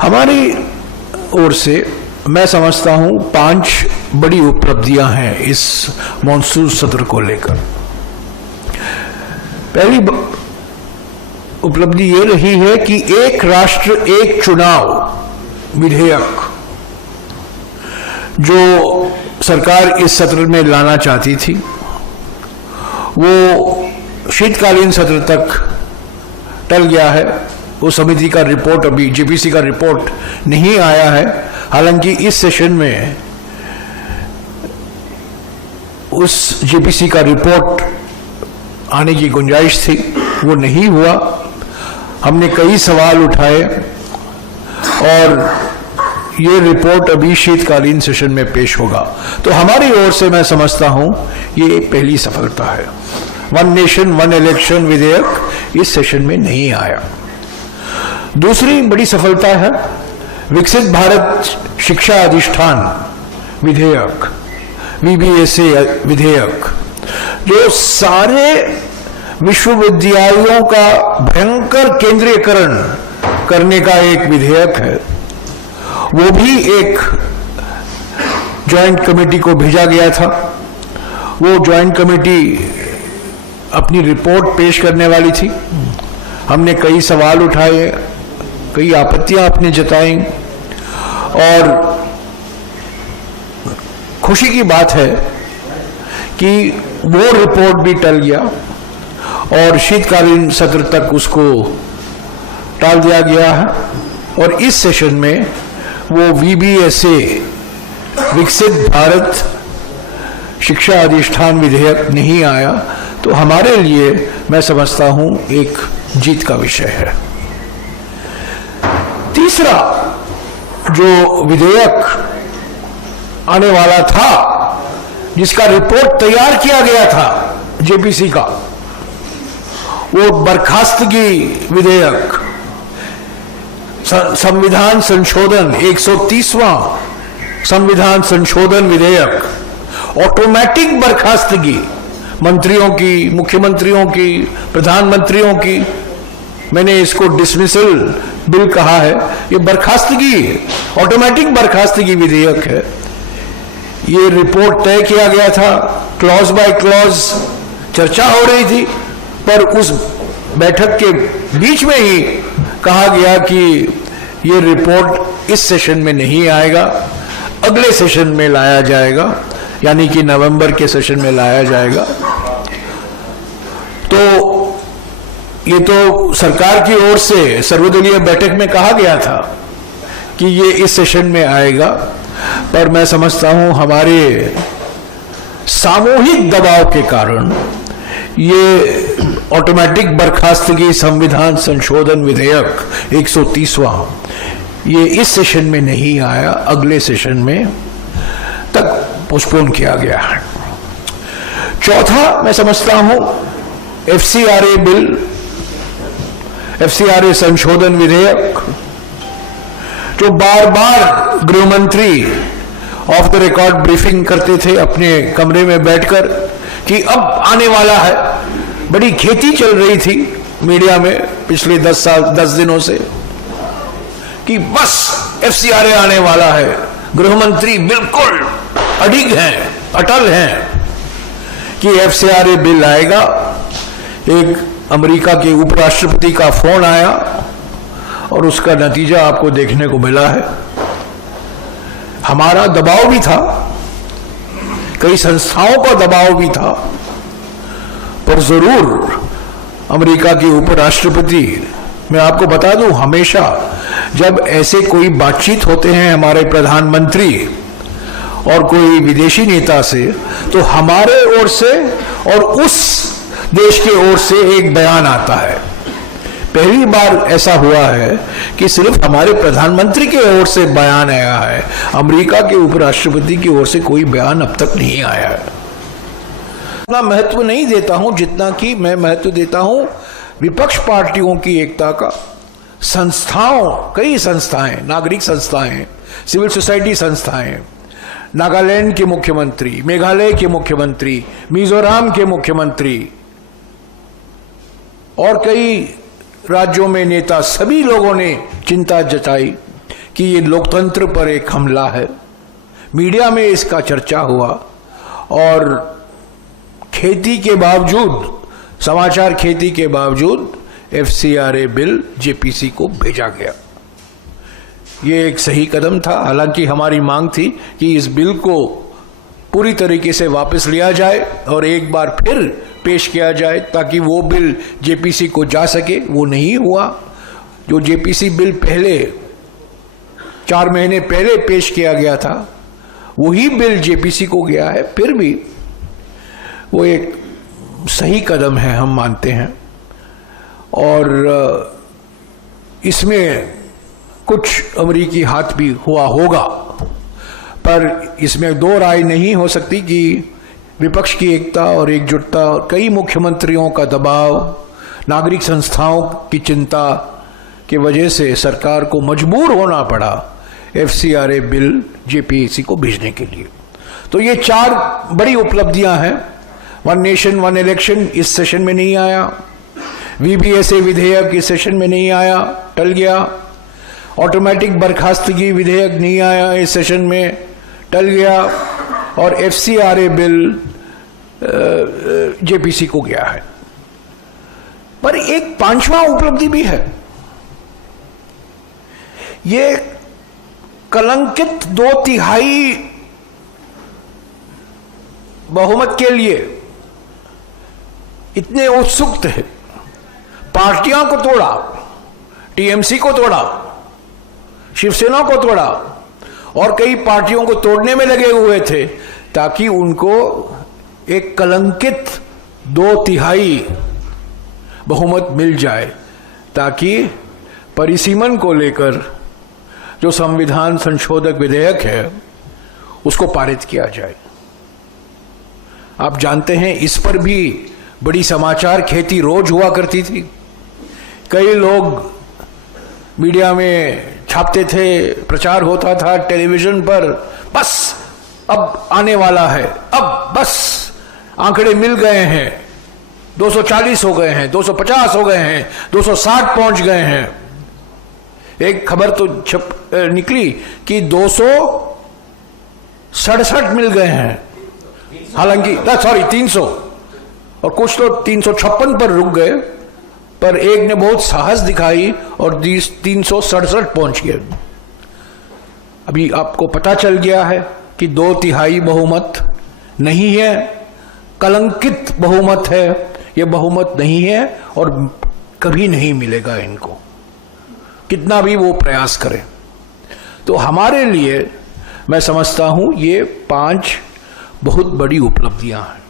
हमारी ओर से मैं समझता हूं 5 बड़ी उपलब्धियां हैं इस मॉनसून सत्र को लेकर। पहली उपलब्धि ये रही है कि एक राष्ट्र एक चुनाव विधेयक जो सरकार इस सत्र में लाना चाहती थी वो शीतकालीन सत्र तक टल गया है। वो समिति का रिपोर्ट, अभी जेपीसी का रिपोर्ट नहीं आया है। हालांकि इस सेशन में उस जेपीसी का रिपोर्ट आने की गुंजाइश थी, वो नहीं हुआ। हमने कई सवाल उठाए और ये रिपोर्ट अभी शीतकालीन सेशन में पेश होगा। तो हमारी ओर से मैं समझता हूं ये पहली सफलता है। वन नेशन वन इलेक्शन विधेयक इस सेशन में नहीं आया। दूसरी बड़ी सफलता है विकसित भारत शिक्षा अधिष्ठान विधेयक, वीबीएसए विधेयक, जो सारे विश्वविद्यालयों का भयंकर केंद्रीयकरण करने का एक विधेयक है। वो भी एक ज्वाइंट कमेटी को भेजा गया था। वो ज्वाइंट कमेटी अपनी रिपोर्ट पेश करने वाली थी। हमने कई सवाल उठाए, कई आपत्तियां आपने जताई और खुशी की बात है कि वो रिपोर्ट भी टल गया और शीतकालीन सत्र तक उसको टाल दिया गया है। और इस सेशन में वो वीबीएसए विकसित भारत शिक्षा अधिष्ठान विधेयक नहीं आया। तो हमारे लिए मैं समझता हूं एक जीत का विषय है। तीसरा जो विधेयक आने वाला था, जिसका रिपोर्ट तैयार किया गया था जेपीसी का, वो बर्खास्तगी विधेयक, संविधान संशोधन 130वां संविधान संशोधन विधेयक, ऑटोमेटिक बर्खास्तगी मंत्रियों की, मुख्यमंत्रियों की, प्रधानमंत्रियों की। मैंने इसको डिसमिसल बिल कहा है, ये बर्खास्तगी, ऑटोमेटिक बर्खास्तगी विधेयक है। ये रिपोर्ट तय किया गया था, क्लॉज बाय क्लॉज चर्चा हो रही थी, पर उस बैठक के बीच में ही कहा गया कि ये रिपोर्ट इस सेशन में नहीं आएगा, अगले सेशन में लाया जाएगा, यानी कि नवंबर के सेशन में लाया जाएगा। तो ये तो सरकार की ओर से सर्वदलीय बैठक में कहा गया था कि ये इस सेशन में आएगा, पर मैं समझता हूं हमारे सामूहिक दबाव के कारण ये ऑटोमेटिक बर्खास्तगी संविधान संशोधन विधेयक 130वां ये इस सेशन में नहीं आया, अगले सेशन में तक पोस्टपोन किया गया है। चौथा मैं समझता हूं एफसीआरए बिल, एफसीआरए संशोधन विधेयक, जो बार बार गृह मंत्री ऑफ द रिकॉर्ड ब्रीफिंग करते थे अपने कमरे में बैठकर कि अब आने वाला है। बड़ी खेती चल रही थी मीडिया में पिछले 10 दिनों से कि बस एफसीआरए आने वाला है। गृह मंत्री बिल्कुल अडिग हैं, अटल हैं कि एफसीआरए बिल आएगा। एक अमेरिका के उपराष्ट्रपति का फोन आया और उसका नतीजा आपको देखने को मिला है। हमारा दबाव भी था, कई संस्थाओं का दबाव भी था, पर जरूर अमेरिका के उपराष्ट्रपति, मैं आपको बता दूं, हमेशा जब ऐसे कोई बातचीत होते हैं हमारे प्रधानमंत्री और कोई विदेशी नेता से, तो हमारे ओर से और उस देश के ओर से एक बयान आता है। पहली बार ऐसा हुआ है कि सिर्फ हमारे प्रधानमंत्री के ओर से बयान आया है, अमेरिका के उपराष्ट्रपति की ओर से कोई बयान अब तक नहीं आया है। इतना महत्व नहीं देता हूं जितना कि मैं महत्व देता हूं विपक्ष पार्टियों की एकता का। संस्थाओं, कई संस्थाएं, नागरिक संस्थाएं, सिविल सोसाइटी संस्थाएं, नागालैंड के मुख्यमंत्री, मेघालय के मुख्यमंत्री, मिजोरम के मुख्यमंत्री और कई राज्यों में नेता, सभी लोगों ने चिंता जताई कि ये लोकतंत्र पर एक हमला है। मीडिया में इसका चर्चा हुआ और खेती के बावजूद, समाचार खेती के बावजूद FCRA बिल JPC को भेजा गया। ये एक सही कदम था। हालांकि हमारी मांग थी कि इस बिल को पूरी तरीके से वापस लिया जाए और एक बार फिर पेश किया जाए ताकि वो बिल JPC को जा सके। वो नहीं हुआ। जो JPC बिल पहले 4 महीने पहले पेश किया गया था वही बिल JPC को गया है। फिर भी वो एक सही कदम है, हम मानते हैं। और इसमें कुछ अमरीकी हाथ भी हुआ होगा, पर इसमें दो राय नहीं हो सकती कि विपक्ष की एकता और एकजुटता, कई मुख्यमंत्रियों का दबाव, नागरिक संस्थाओं की चिंता की वजह से सरकार को मजबूर होना पड़ा FCRA बिल JPC को भेजने के लिए। तो ये 4 बड़ी उपलब्धियां हैं। वन नेशन वन इलेक्शन इस सेशन में नहीं आया, VBSA विधेयक इस सेशन में नहीं आया, टल गया। ऑटोमेटिक बर्खास्तगी विधेयक नहीं आया इस सेशन में, टल गया। और FCRA बिल JPC को गया है। पर एक 5वां उपलब्धि भी है। ये कलंकित 2/3 बहुमत के लिए इतने उत्सुक थे। पार्टियों को तोड़ा, TMC को तोड़ा, शिवसेना को तोड़ा और कई पार्टियों को तोड़ने में लगे हुए थे ताकि उनको एक कलंकित 2/3 बहुमत मिल जाए, ताकि परिसीमन को लेकर जो संविधान संशोधक विधेयक है उसको पारित किया जाए। आप जानते हैं इस पर भी बड़ी समाचार खेती रोज हुआ करती थी। कई लोग मीडिया में छापते थे, प्रचार होता था टेलीविजन पर, बस अब आने वाला है, अब बस आंकड़े मिल गए हैं, 240 हो गए हैं, 250 हो गए हैं, 260 पहुंच गए हैं। एक खबर तो निकली कि 267 मिल गए हैं, हालांकि 300, और कुछ तो 356 पर रुक गए, पर एक ने बहुत साहस दिखाई और 367 पहुंच गए। अभी आपको पता चल गया है कि 2/3 बहुमत नहीं है, कलंकित बहुमत है। यह बहुमत नहीं है और कभी नहीं मिलेगा इनको, कितना भी वो प्रयास करें। तो हमारे लिए मैं समझता हूं ये 5 बहुत बड़ी उपलब्धियां हैं।